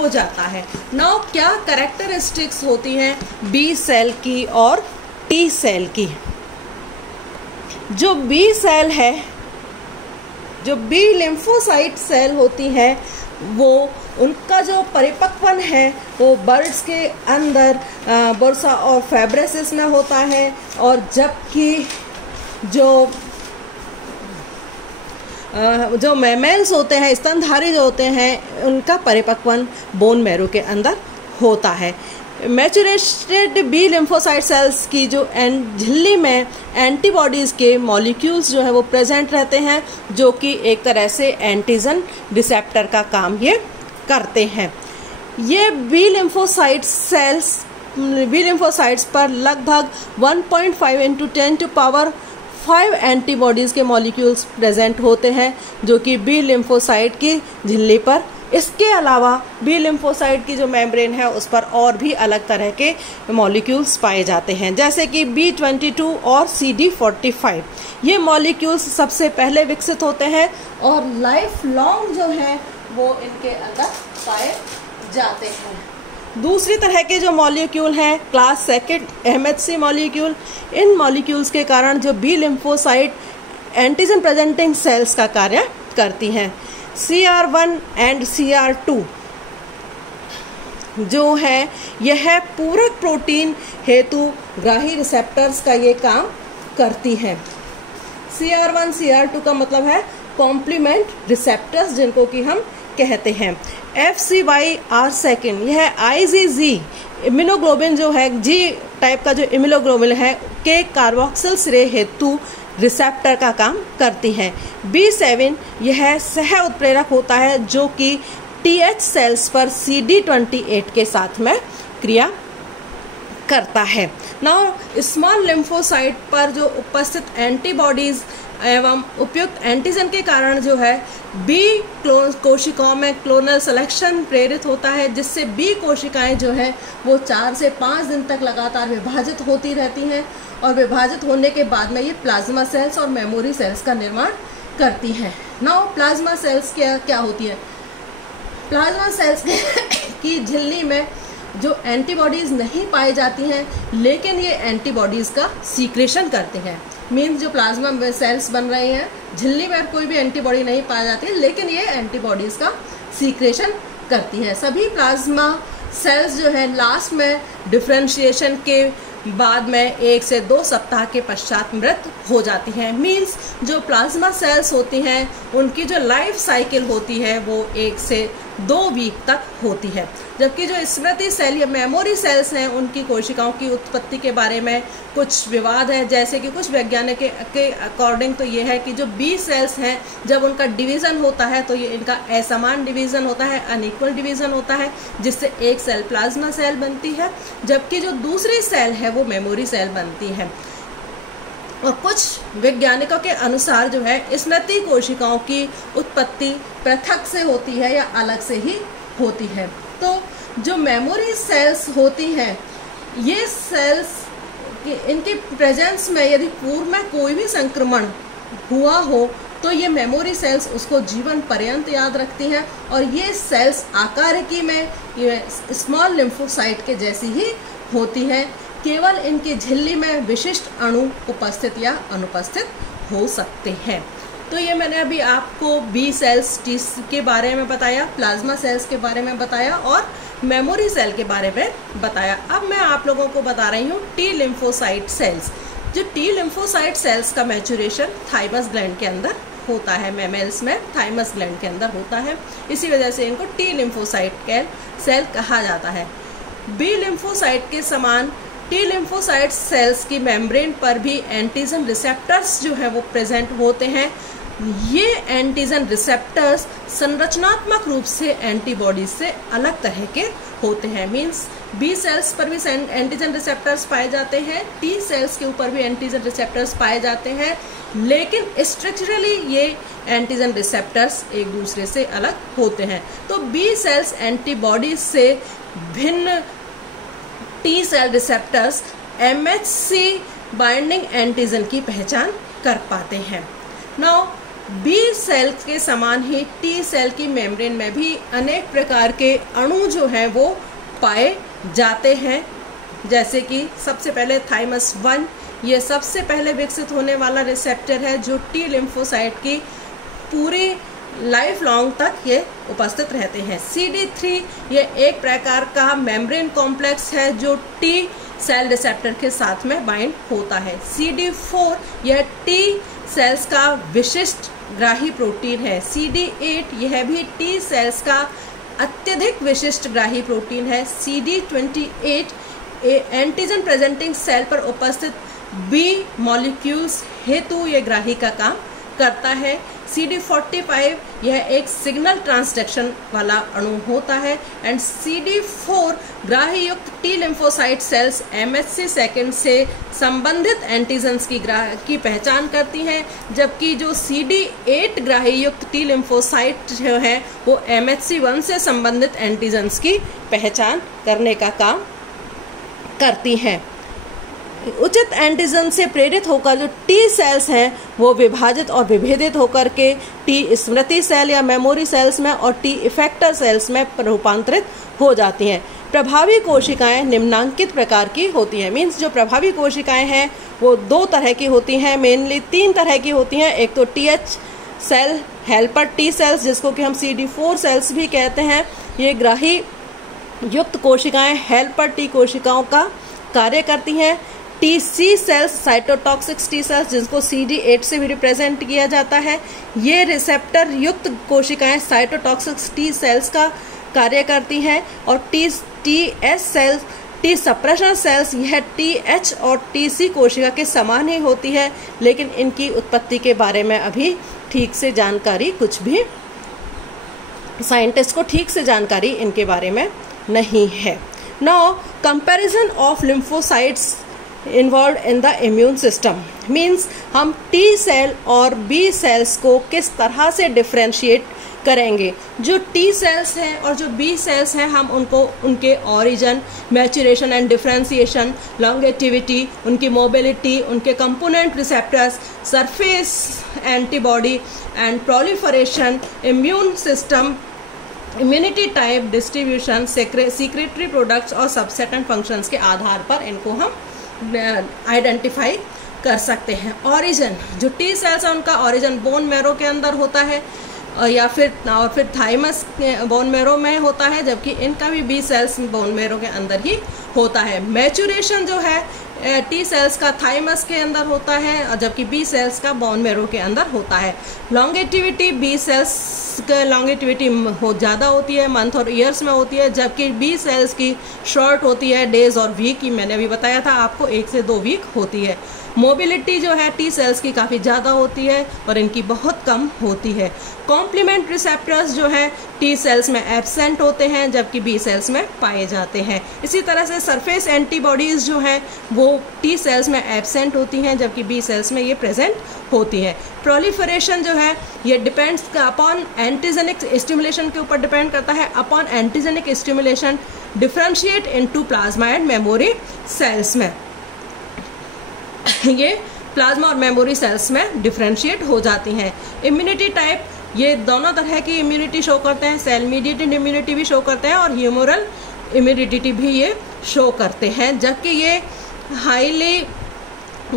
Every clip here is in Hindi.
हो जाता है। नाउ क्या कैरेक्टरिस्टिक्स होती हैं बी सेल की और टी सेल की? जो बी सेल है, जो बी लिम्फोसाइट सेल होती है, वो उनका जो परिपक्वन है वो बर्ड्स के अंदर बुर्सा और फैब्रेसिस में होता है, और जबकि जो मैमल्स होते हैं, स्तनधारी जो होते हैं, उनका परिपक्वन बोन मैरो के अंदर होता है। मैचुरेटेड बी लिम्फोसाइट सेल्स की जो झिल्ली में एंटीबॉडीज़ के मॉलिक्यूल्स जो है वो प्रेजेंट रहते हैं, जो कि एक तरह से एंटीजन रिसेप्टर का काम ये करते हैं। ये बी लिम्फोसाइट्स पर लगभग 1.5 × 10⁵ एंटीबॉडीज़ के मॉलिक्यूल्स प्रेजेंट होते हैं, जो कि बी लिम्फोसाइट की झिल्ली पर। इसके अलावा बी लिम्फोसाइट की जो मेम्ब्रेन है उस पर और भी अलग तरह के मॉलिक्यूल्स पाए जाते हैं, जैसे कि B22 और CD45। ये मॉलिक्यूल्स सबसे पहले विकसित होते हैं और लाइफ लॉन्ग जो है वो इनके अंदर पाए जाते हैं। दूसरी तरह के जो मॉलिक्यूल हैं क्लास सेकेंड MHC मॉलिक्यूल, इन मॉलिक्यूल्स के कारण जो B lymphocyte antigen presenting cells का कार्य करती हैं। CR1 एंड CR2 जो है यह पूरक प्रोटीन हेतु ग्राही रिसेप्टर्स का ये काम करती हैं। CR1 CR2 का मतलब है कॉम्प्लीमेंट रिसेप्टर्स, जिनको कि हम कहते हैं। FCYR2 यह IgG इम्यूनोग्लोबिन जो है, G टाइप का जो इम्यूनोग्लोबिन है के कार्बोक्सिल सिरे हेतु रिसेप्टर का काम करती हैं। B7 यह सह उत्प्रेरक होता है, जो कि TH सेल्स पर CD28 के साथ में क्रिया करता है। नाउ स्मॉल लिम्फोसाइट पर जो उपस्थित एंटीबॉडीज एवं उपयुक्त एंटीजन के कारण जो है बी कोशिकाओं में क्लोनल सिलेक्शन प्रेरित होता है, जिससे बी कोशिकाएं जो है वो 4 से 5 दिन तक लगातार विभाजित होती रहती हैं, और विभाजित होने के बाद में ये प्लाज्मा सेल्स और मेमोरी सेल्स का निर्माण करती हैं। नाउ प्लाज्मा सेल्स क्या होती है? प्लाज्मा सेल्स की झिल्ली में जो एंटीबॉडीज़ नहीं पाई जाती हैं, लेकिन ये एंटीबॉडीज़ का सीक्रेशन करते हैं। मीन्स जो प्लाज्मा सेल्स बन रहे हैं, झिल्ली में कोई भी एंटीबॉडी नहीं पाई जाती है, लेकिन ये एंटीबॉडीज़ का सीक्रेशन करती हैं। सभी प्लाज्मा सेल्स जो है लास्ट में डिफरेंशिएशन के बाद में 1 से 2 सप्ताह के पश्चात मृत हो जाती हैं। मीन्स जो प्लाज्मा सेल्स होती हैं उनकी जो लाइफ साइकिल होती है वो 1 से 2 वीक तक होती है, जबकि जो स्मृति सेल या मेमोरी सेल्स हैं उनकी कोशिकाओं की उत्पत्ति के बारे में कुछ विवाद है। जैसे कि कुछ वैज्ञानिक के अकॉर्डिंग तो ये है कि जो बी सेल्स हैं जब उनका डिवीज़न होता है तो ये इनका असमान डिवीज़न होता है, अनइक्वल डिवीज़न होता है, जिससे एक सेल प्लाज्मा सेल बनती है, जबकि जो दूसरी सेल है वो मेमोरी सेल बनती है। और कुछ वैज्ञानिकों के अनुसार जो है स्मृति कोशिकाओं की उत्पत्ति पृथक से होती है या अलग से ही होती है। तो जो मेमोरी सेल्स होती हैं, ये सेल्स इनके प्रेजेंस में यदि पूर्व में कोई भी संक्रमण हुआ हो तो ये मेमोरी सेल्स उसको जीवन पर्यंत याद रखती हैं, और ये सेल्स आकारिकी में ये स्मॉल लिम्फोसाइट के जैसी ही होती हैं। केवल इनकी झिल्ली में विशिष्ट अणु उपस्थित या अनुपस्थित हो सकते हैं। तो ये मैंने अभी आपको बी सेल्स टी के बारे में बताया, प्लाज्मा सेल्स के बारे में बताया और मेमोरी सेल के बारे में बताया। अब मैं आप लोगों को बता रही हूँ टी लिम्फोसाइट सेल्स। जो टी लिम्फोसाइट सेल्स का मैचुरेशन थाइमस ग्लैंड के अंदर होता है, मैमल्स में थाइमस ग्लैंड के अंदर होता है, इसी वजह से इनको टी लिम्फोसाइट सेल कहा जाता है। बी लिम्फोसाइट के समान टी लिम्फोसाइट सेल्स की मेम्ब्रेन पर भी एंटीजन रिसेप्टर्स जो है वो प्रेजेंट होते हैं। ये एंटीजन रिसेप्टर्स संरचनात्मक रूप से एंटीबॉडीज से अलग तरह के होते हैं। मींस बी सेल्स पर भी एंटीजन रिसेप्टर्स पाए जाते हैं, टी सेल्स के ऊपर भी एंटीजन रिसेप्टर्स पाए जाते हैं, लेकिन स्ट्रक्चरली ये एंटीजन रिसेप्टर्स एक दूसरे से अलग होते हैं। तो बी सेल्स एंटीबॉडीज से भिन्न T cell receptors MHC binding antigen की पहचान कर पाते हैं। नाउ बी सेल के समान ही टी सेल की मेम्ब्रेन में भी अनेक प्रकार के अणु जो हैं वो पाए जाते हैं, जैसे कि सबसे पहले थाइमस 1, ये सबसे पहले विकसित होने वाला रिसेप्टर है जो टी लिम्फोसाइट की पूरी लाइफ लॉन्ग तक ये उपस्थित रहते हैं। CD3 ये एक प्रकार का मेम्ब्रेन कॉम्प्लेक्स है जो टी सेल रिसेप्टर के साथ में बाइंड होता है। CD4 यह टी सेल्स का विशिष्ट ग्राही प्रोटीन है। CD8 यह भी टी सेल्स का अत्यधिक विशिष्ट ग्राही प्रोटीन है। CD28 एंटीजन प्रेजेंटिंग सेल पर उपस्थित बी मॉलिक्यूल्स हेतु यह ग्राही का काम करता है। CD45 यह एक सिग्नल ट्रांसडक्शन वाला अणु होता है। एंड CD4 ग्राही युक्त T lymphocyte sales MHC second से संबंधित एंटीजन्स की पहचान करती हैं, जबकि जो CD8 ग्राही युक्त टी लिम्फोसाइट जो है वो MHC1 से संबंधित एंटीजन्स की पहचान करने का काम करती हैं। उचित एंटीजन से प्रेरित होकर जो टी सेल्स हैं वो विभाजित और विभेदित होकर के टी स्मृति सेल या मेमोरी सेल्स में और टी इफेक्टर सेल्स में रूपांतरित हो जाती हैं। प्रभावी कोशिकाएं निम्नांकित प्रकार की होती हैं। मीन्स जो प्रभावी कोशिकाएं हैं वो 2 तरह की होती हैं, मेनली 3 तरह की होती हैं। एक तो TH cell helper T cells, जिसको कि हम CD4 सेल्स भी कहते हैं। ये ग्राही युक्त कोशिकाएं हेल्पर टी कोशिकाओं का कार्य करती हैं। TC cells cytotoxic T sales, जिनको CD8 से भी रिप्रेजेंट किया जाता है, ये रिसेप्टर युक्त कोशिकाएं साइटोटॉक्सिक टी सेल्स का कार्य करती हैं। और TS cells T suppressor cells, यह TH और TC कोशिका के समान ही होती है, लेकिन इनकी उत्पत्ति के बारे में अभी ठीक से जानकारी, कुछ भी साइंटिस्ट को ठीक से जानकारी इनके बारे में नहीं है। Now comparison of lymphocytes involve in the immune system means हम टी सेल और बी सेल्स को किस तरह से डिफ्रेंशिएट करेंगे। जो टी सेल्स हैं और जो बी सेल्स हैं, हम उनको उनके origin, maturation and differentiation, longevity, उनकी मोबिलिटी, उनके component receptors, surface antibody and proliferation, immune system, immunity type, distribution, secretory products और सबसेट एंड फंक्शंस के आधार पर इनको हम आइडेंटिफाई कर सकते हैं। ऑरिजन, जो टी सेल्स हैं उनका ऑरिजन बोन मैरो के अंदर होता है या फिर थाइमस बोन मैरो में होता है, जबकि इनका भी बी सेल्स बोन मैरो के अंदर ही होता है। मैच्यूरेशन जो है टी सेल्स का थाइमस के अंदर होता है और जबकि बी सेल्स का बोन मैरो के अंदर होता है। लॉन्गेटिविटी, बी सेल्स का लॉन्गेटिविटी ज़्यादा होती है, मंथ और ईयर्स में होती है, जबकि बी सेल्स की शॉर्ट होती है, डेज और वीक की, मैंने अभी बताया था आपको, 1 से 2 वीक होती है। मोबिलिटी जो है टी सेल्स की काफ़ी ज़्यादा होती है और इनकी बहुत कम होती है। कॉम्प्लीमेंट रिसेप्टर्स जो है टी सेल्स में एब्सेंट होते हैं, जबकि बी सेल्स में पाए जाते हैं। इसी तरह से सरफेस एंटीबॉडीज़ जो हैं वो टी सेल्स में एब्सेंट होती हैं, जबकि बी सेल्स में ये प्रेजेंट होती है। प्रोलिफरेशन जो है ये डिपेंड्स अपॉन एंटीजेनिक स्टिमुलेशन के ऊपर डिपेंड करता है। Upon antigenic stimulation differentiate into plasma and memory cells में ये प्लाज्मा और मेमोरी सेल्स में डिफरेंशिएट हो जाती हैं। इम्यूनिटी टाइप, ये दोनों तरह की इम्यूनिटी शो करते हैं, सेल मीडिएटेड इम्यूनिटी भी शो करते हैं और ह्यूमरल इम्यूनिटी भी ये शो करते हैं, जबकि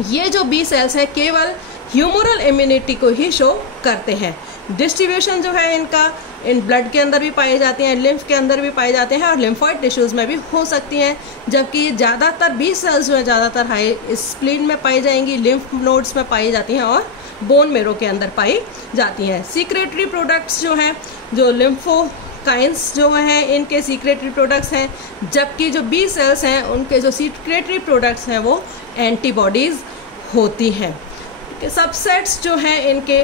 ये जो बी सेल्स हैं केवल ह्यूमरल इम्यूनिटी को ही शो करते हैं। डिस्ट्रीब्यूशन जो है इनका इन ब्लड के अंदर भी पाई जाती हैं, लिम्फ के अंदर भी पाए जाते हैं और लिम्फॉइड टिश्यूज़ में भी हो सकती हैं, जबकि ये ज़्यादातर बी सेल्स जो है ज़्यादातर हाई स्प्लीन में पाई जाएंगी, लिम्फ नोड्स में पाई जाती हैं और बोन मेरो के अंदर पाई जाती हैं। सीक्रेटरी प्रोडक्ट्स जो हैं, जो लिम्फोकाइंस जो हैं इनके सीक्रेटरी प्रोडक्ट्स हैं, जबकि जो बी सेल्स हैं उनके जो सीक्रेटरी प्रोडक्ट्स हैं वो एंटीबॉडीज़ होती हैं। सबसेट्स जो हैं इनके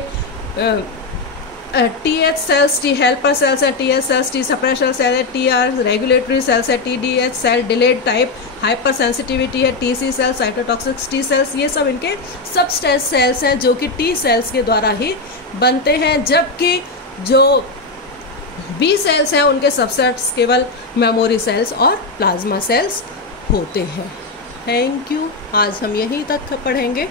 TH cells, T helper cells है, TS cells, T suppressor cell है, TR रेगुलेटरी सेल्स है, TDH cell delayed type hypersensitivity है, TC cells cytotoxic T cells, ये सब इनके सबस्टेट सेल्स हैं जो कि टी सेल्स के द्वारा ही बनते हैं, जबकि जो बी सेल्स हैं उनके सबसेट्स केवल मेमोरी सेल्स और प्लाज्मा सेल्स होते हैं। Thank you. आज हम यहीं तक पढ़ेंगे।